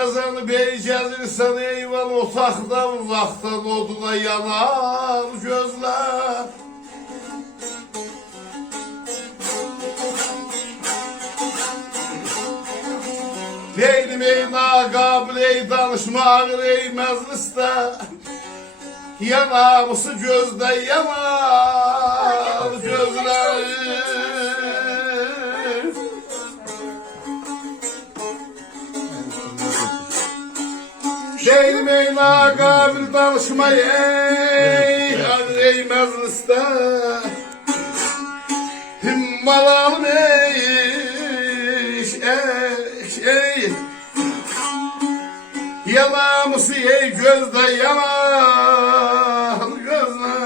Bəzəni bey gəlirsən eyvan otaqdan uzaqdan oduna yanar gözlər. Leylim ey naqabil ey danışmaq ey məclisdə. Yanağımızı gözdə yanar gözlər. Leylim ey naqabil danışmaq ey məclisdə. Himmalalım ey yanağımızı ey gözdə yanar gözlər.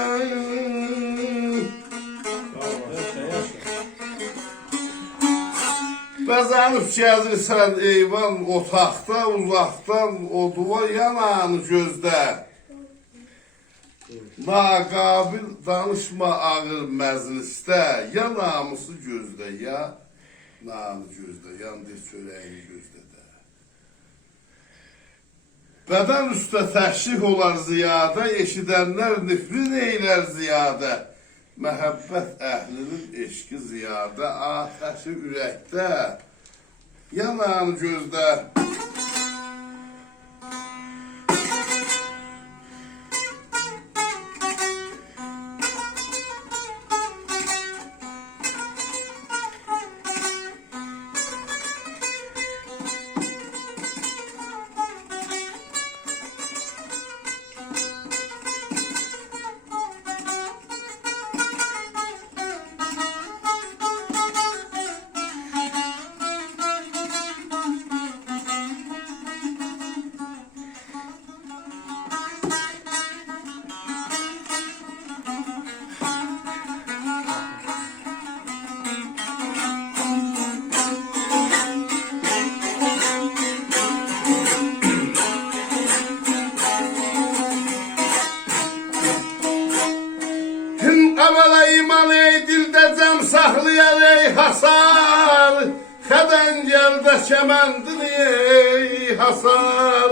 Bəzənib gəzirsən eyvan otaqda uzaqdan oduva yanağını gözdə. Naqabil danışma ağır məclisdə, yanağımızı gözdə ya. Nanı gözdə, yandır çörəyini gözdə də. Bədən üstə təşrih olar ziyadə, eşidənlər nifrin eylər ziyadə. Məhəbbət əhlinin eşqi ziyadə, atəşi ürəkdə, yanağını gözdə. Əvvəla iman ey dildə cəm saxlayan ey hasar. Xədəngəldə kəməndin ey hasar.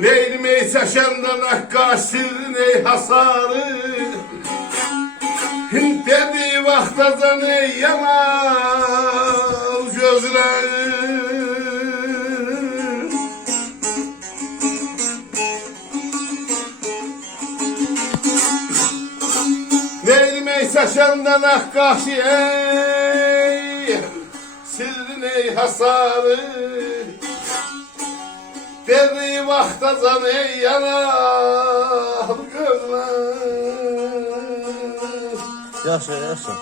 Neylim ey çəkəndən əqqaş sirrin ey hasarı. Dediği vaxtacan ey yanar gözləri. Neylim ey səşəndən əqqaşı ey sirrin ey hasarı. Dediği vaxtacan ey yanar gözlər. Yaşa, yaşa.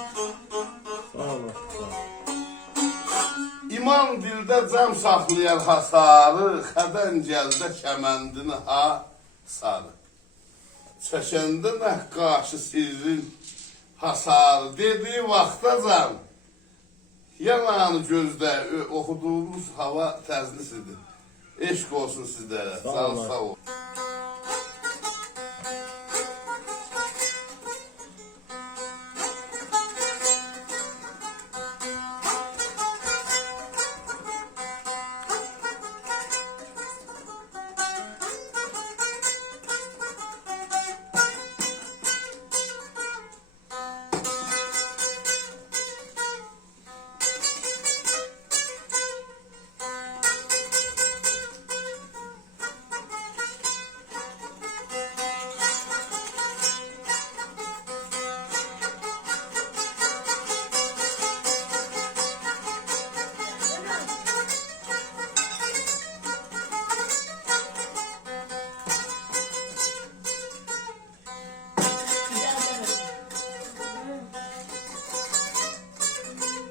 Sağ ol. İman dildə cəm saxlayan hasarı, xədəngəldə kəməndini ha sarı. Çəkəndə nəqqaşı sirrin hasarı, dediği vaxtacan yanağını gözdə. Oxuduğumuz hava təzlisidir. Eşq olsun sizlərə. Sağ ol.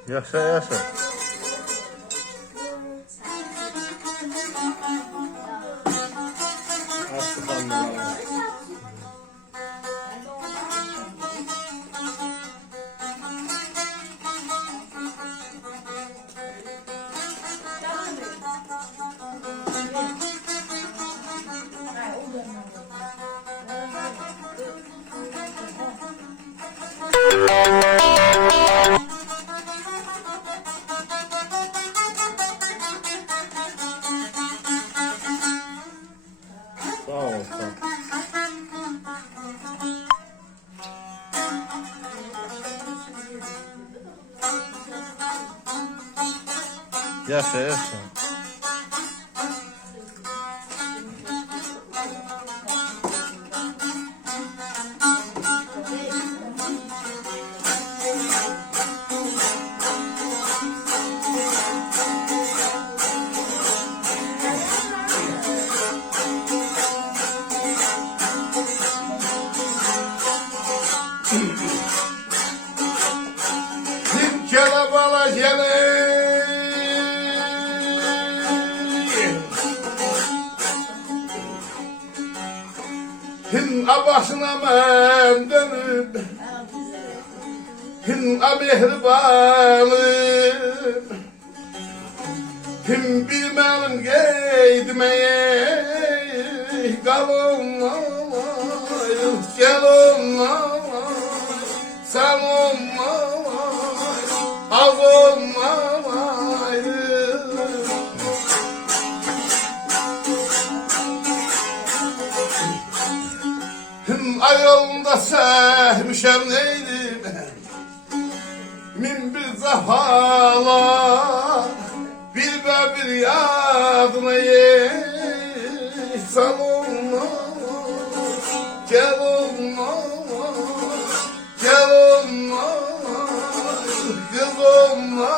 Yaşa, yaşa. Thank you. Yaşa yaşa. Kim kelebala gelir, Hin abasına men dönüp, Hin a mehribanım, Hin bilmenim geydmeye, Galonla, gelonla, sen olma, az olmayı. Ayolunda sehmişem neydim, min bir zahala, bir be bir yadına sal olma, gel olma, gel olma, kız olma.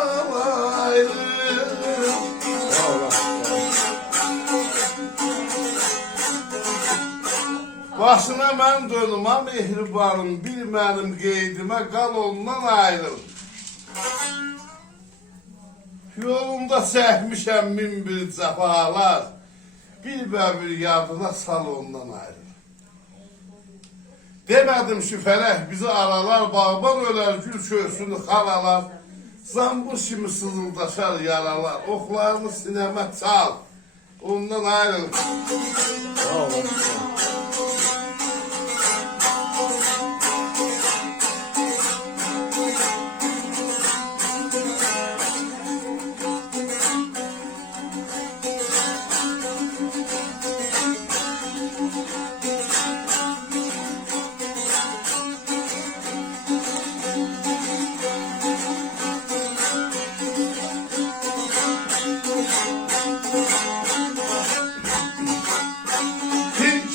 Başına ben dönüm ha mehribanım, bilmenim geydime, kal ondan ayrıl. Yolunda sehmişem min bir cefalar, bir be bir yadına sal ondan ayrıl. Demedim şu felek bizi aralar, bağban öler gül çöğsünü halalar. Zambur şimdi sızıldaşar yaralar, oklarını sineme çal, ondan ayrıl. Sağ ol.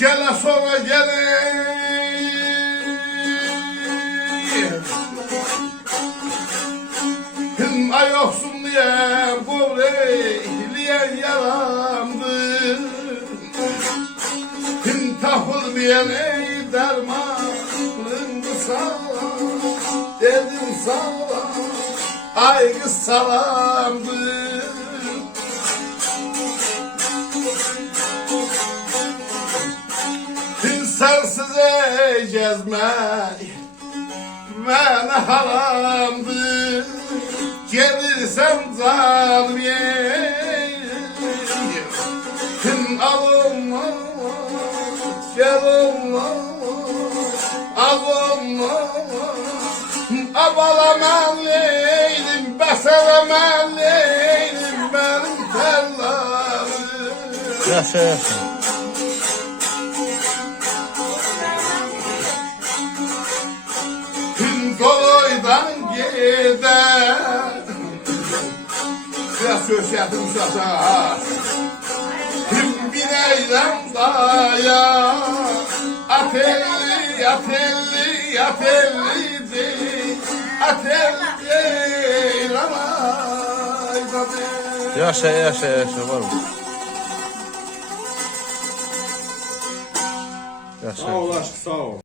Kele sonra gelir, Hım ayoksun diye bureyleyen yalandı, Hım tapılmayan ey dermanındı sağ, dedim sağ, ay kız salamdı. Sensiz gezmek bana haramdı. Gelirsem canım yerim, alınma, gel olma, az olma. Abala men leylim, besele men leylim, benim tellarım. Yaşa yaşa. Dolaydan gider, biraz söz uşağa, Kim bineylem daya, atelli, atelli, atelli, atelli, anay tabi. Yaşa yaşa yaşa var mı? Yaşa. Sağ ol aşk, sağ ol.